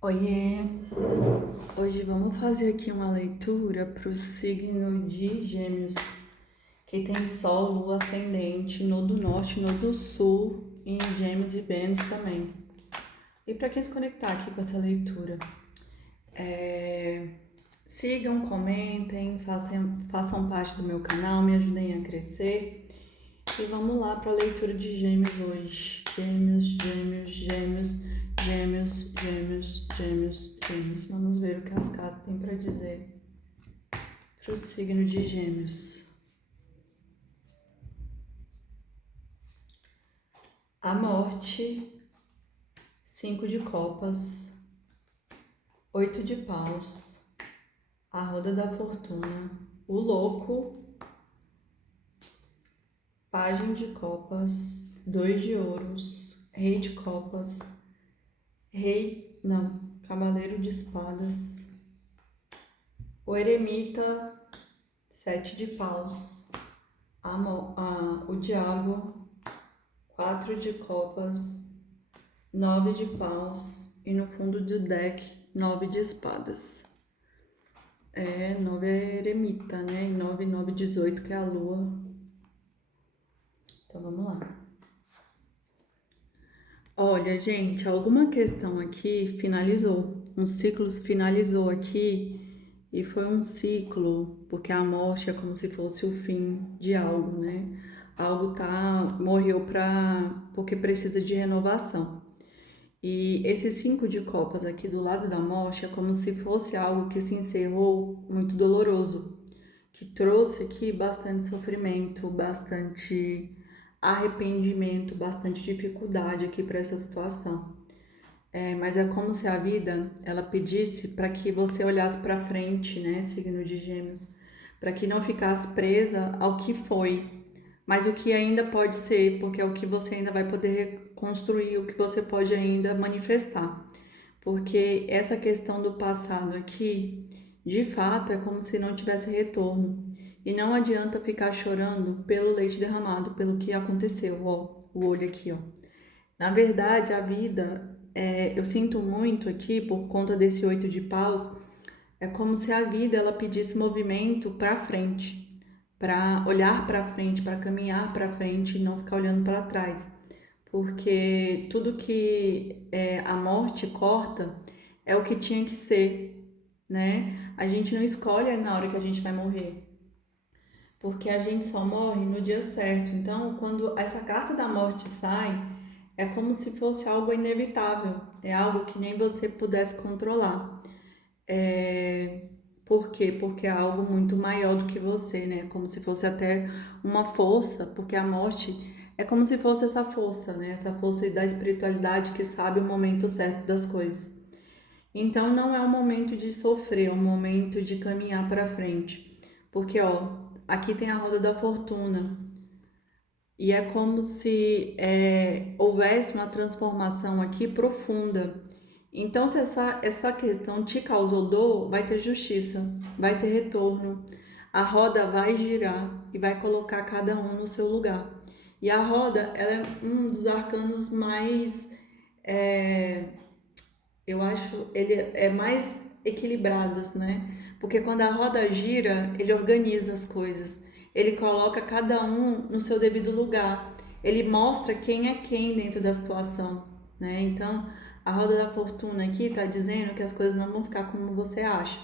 Oiê! Hoje vamos fazer aqui uma leitura para o signo de Gêmeos, que tem Sol, Lua ascendente, Nodo Norte, Nodo Sul, em Gêmeos e Vênus também. E para quem se conectar aqui com essa leitura, sigam, comentem, façam parte do meu canal, me ajudem a crescer. E vamos lá para a leitura de Gêmeos hoje. Gêmeos, Gêmeos, Gêmeos, Gêmeos, Gêmeos, Gêmeos, Gêmeos. Vamos ver o que as cartas têm para dizer para o signo de Gêmeos. A morte, 5 de copas, 8 de paus, a roda da fortuna, o louco, pajem de copas, 2 de ouros, rei de copas, cavaleiro de espadas, o eremita, 7 de paus, o diabo, 4 de copas, 9 de paus e no fundo do deck, 9 de espadas. 9 é eremita, né? E 9, 9, 18, que é a lua. Então vamos lá. Olha, gente, alguma questão aqui finalizou. Um ciclo finalizou aqui e foi um ciclo, porque a morte é como se fosse o fim de algo, né? Algo morreu porque precisa de renovação. E esse 5 de copas aqui do lado da morte é como se fosse algo que se encerrou muito doloroso, que trouxe aqui bastante sofrimento, bastante arrependimento, bastante dificuldade aqui para essa situação. Mas é como se a vida ela pedisse para que você olhasse para frente, né, signo de Gêmeos, para que não ficasse presa ao que foi, mas o que ainda pode ser, porque é o que você ainda vai poder construir, o que você pode ainda manifestar. Porque essa questão do passado aqui, de fato, é como se não tivesse retorno. E não adianta ficar chorando pelo leite derramado, pelo que aconteceu, ó, o olho aqui, ó. Na verdade, a vida, eu sinto muito aqui, por conta desse 8 de paus, é como se a vida ela pedisse movimento para frente, para olhar para frente, para caminhar para frente e não ficar olhando para trás. Porque tudo que a morte corta é o que tinha que ser, né? A gente não escolhe na hora que a gente vai morrer, porque a gente só morre no dia certo. Então, quando essa carta da morte sai, é como se fosse algo inevitável, é algo que nem você pudesse controlar. Por quê? Porque é algo muito maior do que você, né? Como se fosse até uma força, porque a morte é como se fosse essa força, né? Essa força da espiritualidade que sabe o momento certo das coisas. Então não é um momento de sofrer, é um momento de caminhar para frente. Porque, ó, aqui tem a roda da fortuna. E é como se houvesse uma transformação aqui profunda. Então, se essa questão te causou dor, vai ter justiça, vai ter retorno. A roda vai girar e vai colocar cada um no seu lugar. E a roda, ela é um dos arcanos mais, é, eu acho, ele é mais equilibrados, né? Porque quando a roda gira, ele organiza as coisas. Ele coloca cada um no seu devido lugar. Ele mostra quem é quem dentro da situação, né? Então, a roda da fortuna aqui está dizendo que as coisas não vão ficar como você acha.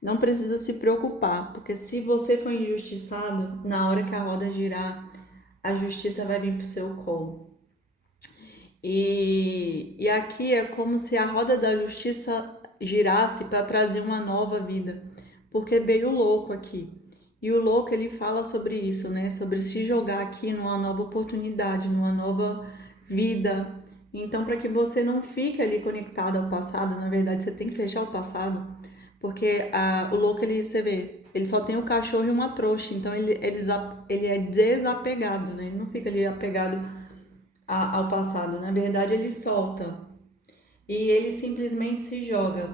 Não precisa se preocupar, porque se você for injustiçado, na hora que a roda girar, a justiça vai vir pro seu colo. E aqui é como se a roda da justiça girasse para trazer uma nova vida, porque veio o louco aqui. E o louco ele fala sobre isso, né? Sobre se jogar aqui numa nova oportunidade, numa nova vida. Então, para que você não fique ali conectado ao passado, na verdade, você tem que fechar o passado, porque o louco ele, você vê, ele só tem o cachorro e uma trouxa, então ele é desapegado, né? Ele não fica ali apegado ao passado. Na verdade, ele solta e ele simplesmente se joga.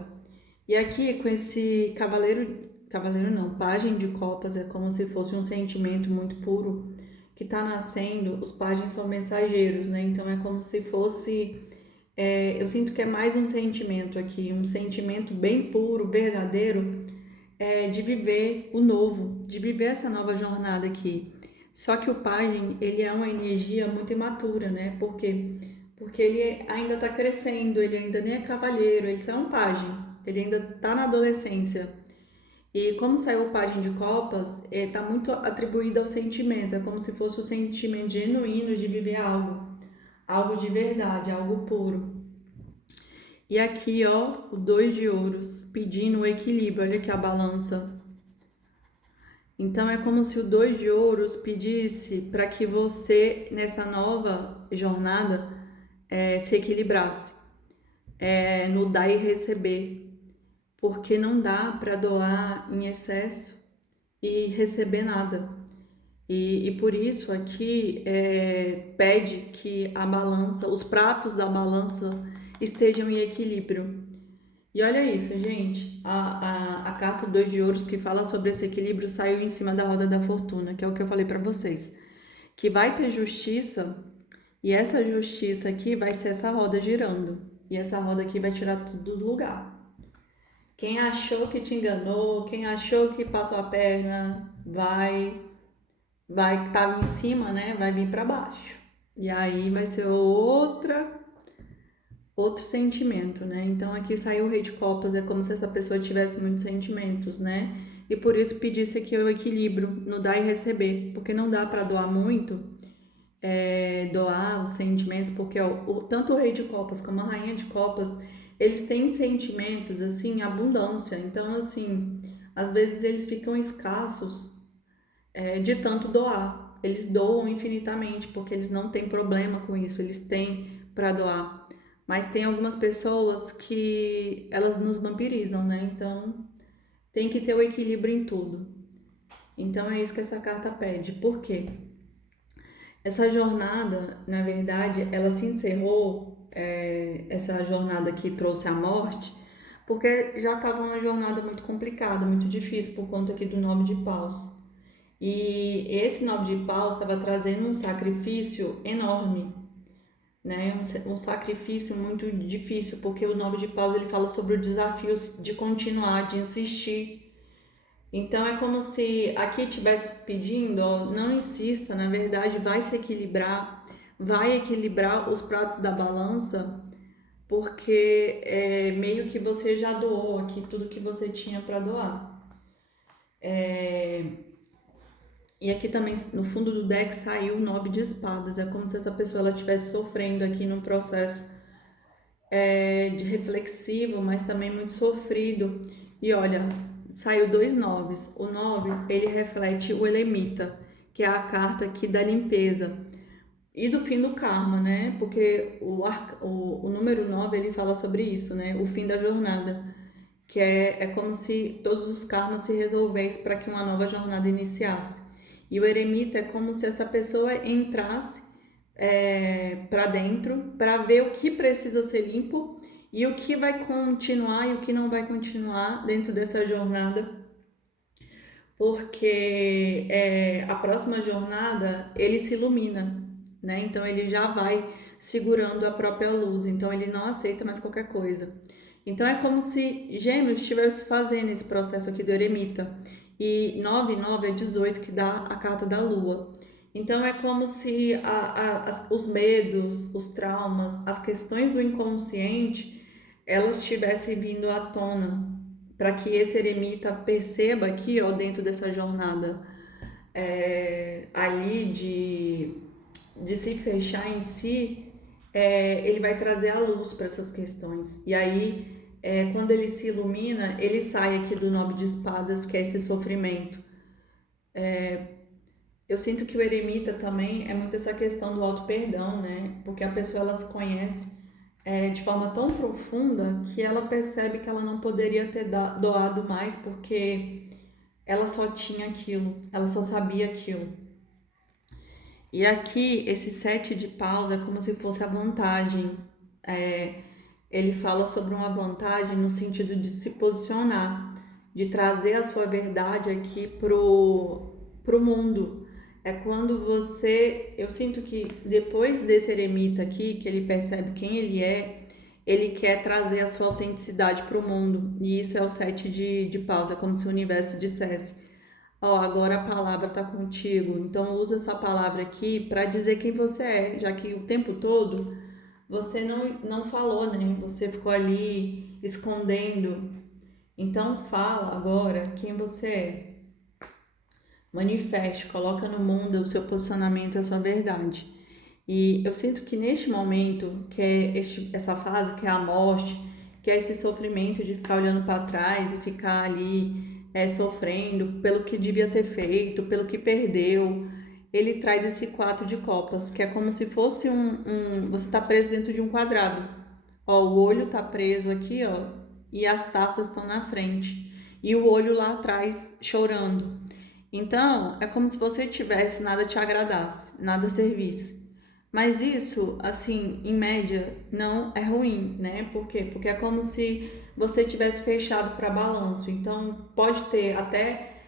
E aqui com esse cavaleiro não, pajem de copas é como se fosse um sentimento muito puro que está nascendo. Os pajens são mensageiros, né? Então é como se fosse Eu sinto que é mais um sentimento aqui, um sentimento bem puro, verdadeiro, de viver o novo, de viver essa nova jornada aqui. Só que o pajem, ele é uma energia muito imatura, né? Por quê? Porque ele ainda está crescendo, ele ainda nem é cavalheiro, ele só é um pajem, ele ainda está na adolescência. E como saiu o pajem de copas, está muito atribuído aos sentimentos, é como se fosse o sentimento genuíno de viver algo, algo de verdade, algo puro. E aqui, ó, o 2 de ouros, pedindo o equilíbrio, olha aqui a balança. Então é como se o 2 de ouros pedisse para que você, nessa nova jornada, se equilibrasse, no dar e receber, porque não dá para doar em excesso e receber nada. E por isso aqui pede que a balança, os pratos da balança estejam em equilíbrio. E olha isso, gente, a carta 2 de ouros que fala sobre esse equilíbrio saiu em cima da roda da fortuna, que é o que eu falei para vocês, que vai ter justiça e essa justiça aqui vai ser essa roda girando e essa roda aqui vai tirar tudo do lugar. Quem achou que te enganou, quem achou que passou a perna, vai estar em cima, né? Vai vir para baixo. E aí vai ser outro sentimento, né? Então aqui saiu o rei de copas, é como se essa pessoa tivesse muitos sentimentos, né? E por isso pedisse aqui o equilíbrio no dar e receber, porque não dá para doar muito, doar os sentimentos, porque ó, tanto o rei de copas como a rainha de copas, eles têm sentimentos assim, abundância. Então assim, às vezes eles ficam escassos de tanto doar. Eles doam infinitamente porque eles não têm problema com isso, eles têm para doar. Mas tem algumas pessoas que elas nos vampirizam, né? Então tem que ter o equilíbrio em tudo. Então é isso que essa carta pede. Por quê? Essa jornada, na verdade, ela se encerrou, essa jornada que trouxe a morte, porque já estava uma jornada muito complicada, muito difícil por conta aqui do 9 de paus. E esse 9 de paus estava trazendo um sacrifício enorme, né? Um sacrifício muito difícil, porque o 9 de paus ele fala sobre o desafio de continuar, de insistir. Então é como se aqui estivesse pedindo, ó, não insista, na verdade vai equilibrar os pratos da balança, porque meio que você já doou aqui tudo que você tinha para doar. E aqui também, no fundo do deck, saiu o 9 de espadas. É como se essa pessoa ela estivesse sofrendo aqui num processo de reflexivo, mas também muito sofrido. E olha, saiu 2 noves. O 9, ele reflete o eremita, que é a carta aqui da limpeza e do fim do karma, né? Porque o número 9, ele fala sobre isso, né? O fim da jornada, que é como se todos os karmas se resolvessem para que uma nova jornada iniciasse. E o eremita é como se essa pessoa entrasse para dentro para ver o que precisa ser limpo e o que vai continuar e o que não vai continuar dentro dessa jornada, porque a próxima jornada ele se ilumina, né? Então ele já vai segurando a própria luz, então ele não aceita mais qualquer coisa. Então é como se Gêmeos estivesse fazendo esse processo aqui do eremita. E 9 é 18, que dá a carta da lua. Então é como se os medos, os traumas, as questões do inconsciente, elas estivessem vindo à tona, para que esse eremita perceba aqui, ó, dentro dessa jornada ali de se fechar em si, ele vai trazer a luz para essas questões. E aí, quando ele se ilumina, ele sai aqui do 9 de espadas, que é esse sofrimento. Eu sinto que o eremita também é muito essa questão do auto-perdão, né? Porque a pessoa ela se conhece de forma tão profunda que ela percebe que ela não poderia ter doado mais porque ela só tinha aquilo, ela só sabia aquilo. E aqui, esse 7 de paus é como se fosse a vantagem. Ele fala sobre uma vantagem no sentido de se posicionar, de trazer a sua verdade aqui pro mundo. É quando você... Eu sinto que depois desse eremita aqui, que ele percebe quem ele é, ele quer trazer a sua autenticidade para o mundo. E isso é o sete de paus, é como se o universo dissesse: ó, agora a palavra está contigo. Então usa essa palavra aqui para dizer quem você é, já que o tempo todo você não falou, né? Você ficou ali escondendo. Então fala agora quem você é. Manifeste, coloca no mundo o seu posicionamento, a sua verdade. E eu sinto que neste momento, que é essa fase, que é a morte, que é esse sofrimento de ficar olhando para trás e ficar ali sofrendo pelo que devia ter feito, pelo que perdeu, ele traz esse quatro de copas, que é como se fosse você está preso dentro de um quadrado. Ó, o olho está preso aqui, ó, e as taças estão na frente. E o olho lá atrás chorando. Então, é como se você tivesse, nada te agradasse, nada servisse. Mas isso, assim, em média, não é ruim, né? Por quê? Porque é como se você tivesse fechado para balanço. Então, pode ter até,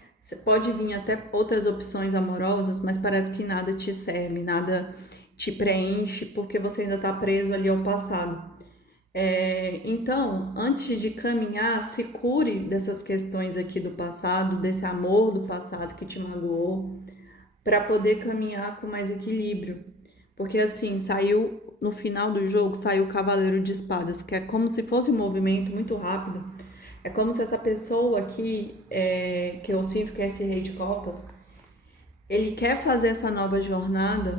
pode vir até outras opções amorosas, mas parece que nada te serve, nada te preenche, porque você ainda está preso ali ao passado. Então, antes de caminhar, se cure dessas questões aqui do passado, desse amor do passado que te magoou, para poder caminhar com mais equilíbrio. Porque assim, saiu no final do jogo, saiu o Cavaleiro de Espadas, que é como se fosse um movimento muito rápido. É como se essa pessoa aqui, que eu sinto que é esse Rei de Copas, ele quer fazer essa nova jornada,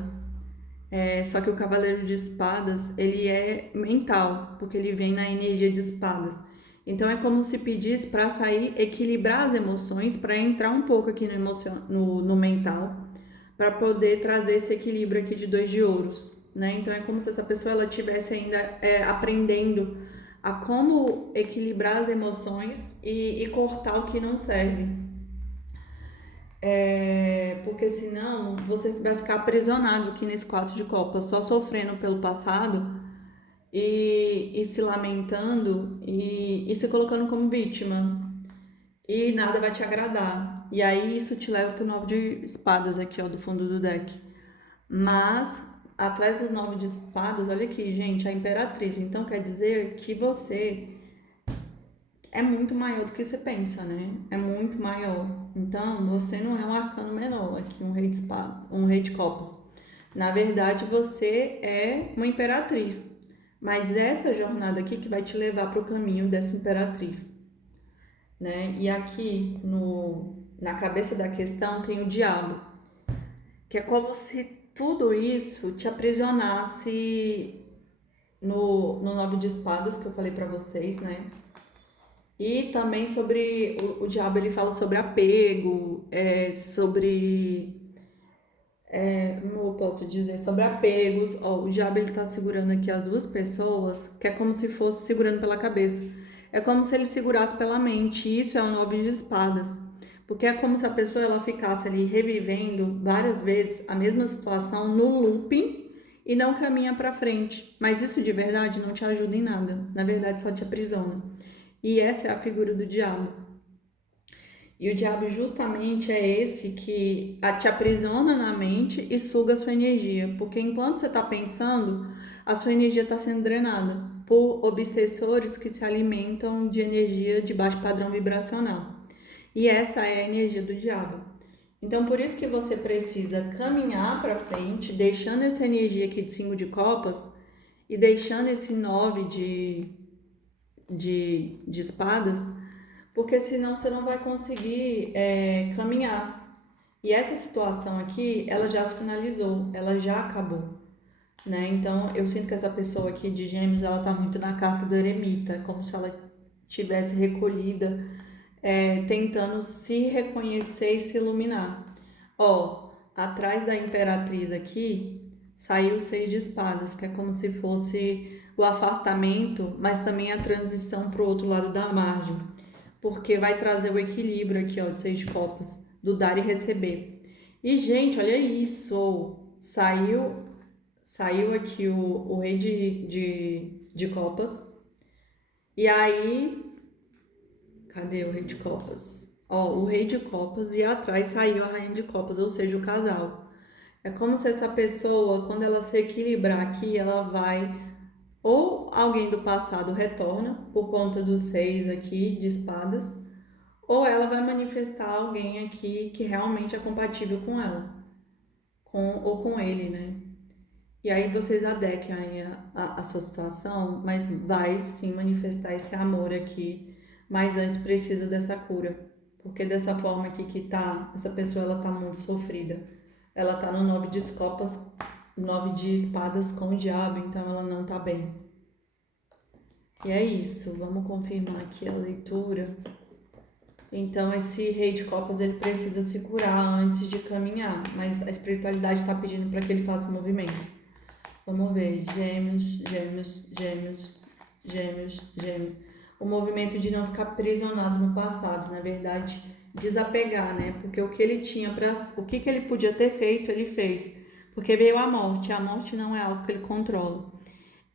só que o Cavaleiro de Espadas, ele é mental, porque ele vem na energia de espadas. Então é como se pedisse para sair, equilibrar as emoções, para entrar um pouco aqui no mental, para poder trazer esse equilíbrio aqui de dois de ouros, né? Então é como se essa pessoa ela tivesse ainda aprendendo a como equilibrar as emoções e cortar o que não serve. Porque senão você vai ficar aprisionado aqui nesse quatro de copas, só sofrendo pelo passado e se lamentando e se colocando como vítima. E nada vai te agradar. E aí isso te leva pro nove de espadas aqui, ó, do fundo do deck. Mas atrás do nove de espadas, olha aqui, gente, a imperatriz. Então quer dizer que você é muito maior do que você pensa, né? É muito maior. Então você não é um arcano menor, aqui um rei de espada, um rei de copas. Na verdade, você é uma imperatriz. Mas essa jornada aqui que vai te levar para o caminho dessa imperatriz, né? E aqui na cabeça da questão tem o diabo, que é como se tudo isso te aprisionasse no nove de espadas que eu falei para vocês, né? E também sobre o diabo, ele fala sobre apego, como eu posso dizer, sobre apegos. Ó, o diabo ele tá segurando aqui as duas pessoas, que é como se fosse segurando pela cabeça. É como se ele segurasse pela mente. E isso é o nove de espadas. Porque é como se a pessoa ela ficasse ali revivendo várias vezes a mesma situação no looping e não caminha para frente. Mas isso de verdade não te ajuda em nada. Na verdade, só te aprisiona. E essa é a figura do diabo. E o diabo justamente é esse que te aprisiona na mente e suga a sua energia. Porque enquanto você está pensando, a sua energia está sendo drenada por obsessores que se alimentam de energia de baixo padrão vibracional. E essa é a energia do diabo. Então, por isso que você precisa caminhar para frente, deixando essa energia aqui de 5 de copas e deixando esse 9 de espadas, porque senão você não vai conseguir caminhar. E essa situação aqui, ela já se finalizou, ela já acabou, né? Então, eu sinto que essa pessoa aqui de Gêmeos, ela tá muito na carta do eremita, como se ela tivesse recolhida, tentando se reconhecer e se iluminar. Ó, atrás da imperatriz aqui, saiu o seis de espadas, que é como se fosse o afastamento, mas também a transição para o outro lado da margem, porque vai trazer o equilíbrio aqui, ó, de seis de copas, do dar e receber. E, gente, olha isso, saiu aqui o rei de copas, e aí, cadê o rei de copas? Ó, o rei de copas e atrás saiu a rainha de copas, ou seja, o casal. É como se essa pessoa, quando ela se equilibrar aqui, ela vai Ou alguém do passado retorna por conta dos 6 aqui de espadas, ou ela vai manifestar alguém aqui que realmente é compatível com ela, ou com ele, né? E aí vocês adequem aí a sua situação, mas vai sim manifestar esse amor aqui, mas antes precisa dessa cura. Porque dessa forma aqui que tá, essa pessoa ela tá muito sofrida. Ela tá no 9 de copas, 9 de espadas com o diabo, então ela não tá bem. E é isso, vamos confirmar aqui a leitura. Então esse rei de copas ele precisa se curar antes de caminhar, mas a espiritualidade está pedindo para que ele faça o movimento. Vamos ver, gêmeos, gêmeos, gêmeos, gêmeos, gêmeos. O movimento de não ficar aprisionado no passado, na verdade, desapegar, né? Porque o que ele tinha o que ele podia ter feito, ele fez. Porque veio a morte não é algo que ele controla.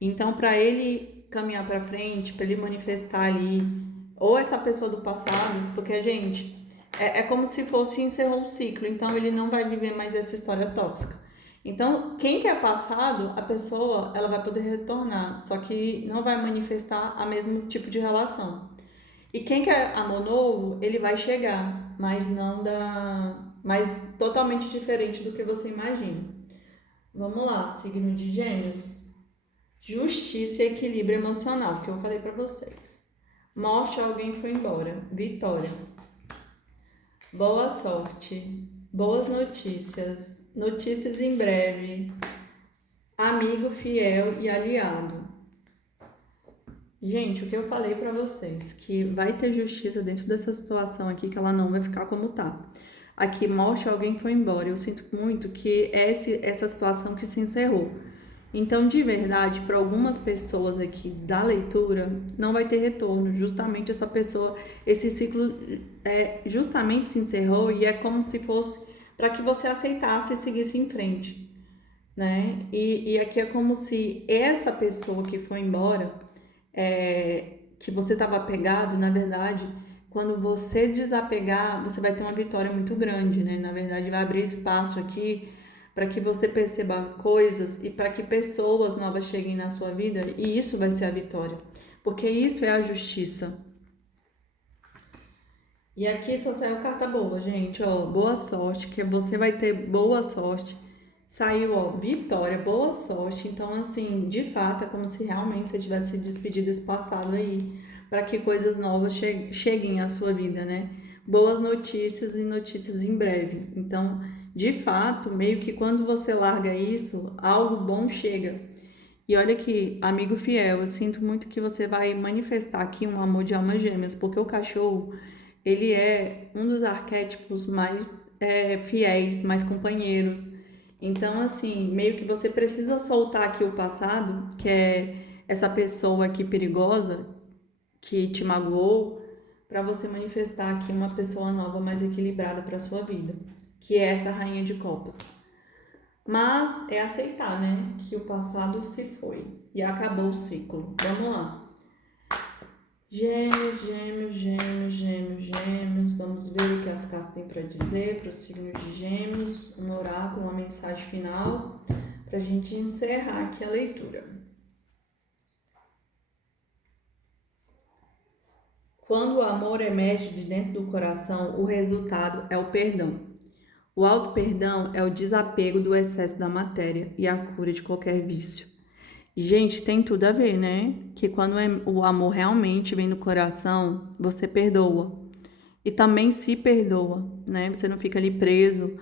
Então, para ele caminhar para frente, para ele manifestar ali, ou essa pessoa do passado, porque, gente, é como se fosse encerrou um ciclo, então ele não vai viver mais essa história tóxica. Então, quem quer passado, a pessoa, ela vai poder retornar, só que não vai manifestar a mesmo tipo de relação. E quem quer amor novo, ele vai chegar, mas não da, mas totalmente diferente do que você imagina. Vamos lá, signo de Gêmeos. Justiça e equilíbrio emocional, que eu falei para vocês. Morte, alguém foi embora. Vitória. Boa sorte. Boas notícias. Notícias em breve. Amigo fiel e aliado. Gente, o que eu falei para vocês, que vai ter justiça dentro dessa situação aqui, que ela não vai ficar como tá. Aqui, morte, alguém foi embora. Eu sinto muito que é essa situação que se encerrou. Então, de verdade, para algumas pessoas aqui da leitura, não vai ter retorno. Justamente essa pessoa, esse ciclo justamente se encerrou e é como se fosse para que você aceitasse e seguisse em frente, né? E aqui é como se essa pessoa que foi embora, que você estava apegado, na verdade, quando você desapegar, você vai ter uma vitória muito grande, né? Na verdade, vai abrir espaço aqui para que você perceba coisas e para que pessoas novas cheguem na sua vida, e isso vai ser a vitória, porque isso é a justiça. E aqui só saiu carta boa, gente, ó, boa sorte, que você vai ter boa sorte. Saiu, ó, vitória, boa sorte. Então, assim, de fato, é como se realmente você tivesse se despedido desse passado aí, para que coisas novas cheguem à sua vida, né? Boas notícias e notícias em breve. Então, de fato, meio que quando você larga isso, algo bom chega. E olha aqui, amigo fiel, eu sinto muito que você vai manifestar aqui um amor de almas gêmeas, porque o cachorro, ele é um dos arquétipos mais fiéis, mais companheiros. Então, assim, meio que você precisa soltar aqui o passado, que é essa pessoa aqui perigosa que te magoou, para você manifestar aqui uma pessoa nova, mais equilibrada para sua vida, que é essa rainha de copas. Mas é aceitar, né, que o passado se foi e acabou o ciclo. Vamos lá. Gêmeos, gêmeos, gêmeos, gêmeos, gêmeos. Vamos ver o que as cartas têm para dizer para os signos de gêmeos. Um oráculo, uma mensagem final para a gente encerrar aqui a leitura. Quando o amor emerge de dentro do coração, o resultado é o perdão. O auto-perdão é o desapego do excesso da matéria e a cura de qualquer vício. Gente, tem tudo a ver, né? Que quando o amor realmente vem do coração, você perdoa. E também se perdoa, né? Você não fica ali preso.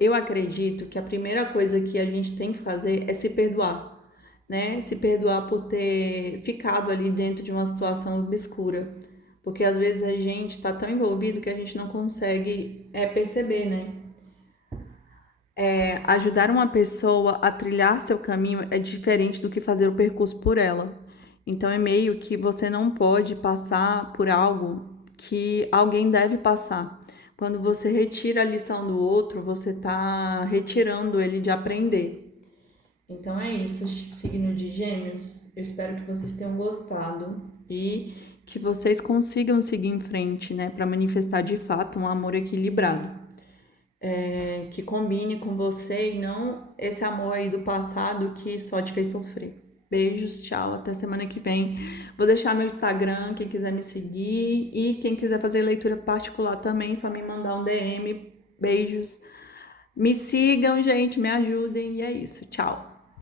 Eu acredito que a primeira coisa que a gente tem que fazer é se perdoar, né? Se perdoar por ter ficado ali dentro de uma situação obscura. Porque às vezes a gente está tão envolvido que a gente não consegue perceber, né? Ajudar uma pessoa a trilhar seu caminho é diferente do que fazer o percurso por ela. Então é meio que você não pode passar por algo que alguém deve passar. Quando você retira a lição do outro, você está retirando ele de aprender. Então é isso, signo de Gêmeos. Eu espero que vocês tenham gostado e que vocês consigam seguir em frente, né, para manifestar de fato um amor equilibrado. Que combine com você e não esse amor aí do passado que só te fez sofrer. Beijos, tchau, até semana que vem. Vou deixar meu Instagram, quem quiser me seguir e quem quiser fazer leitura particular também, só me mandar um DM. Beijos. Me sigam, gente, me ajudem e é isso. Tchau.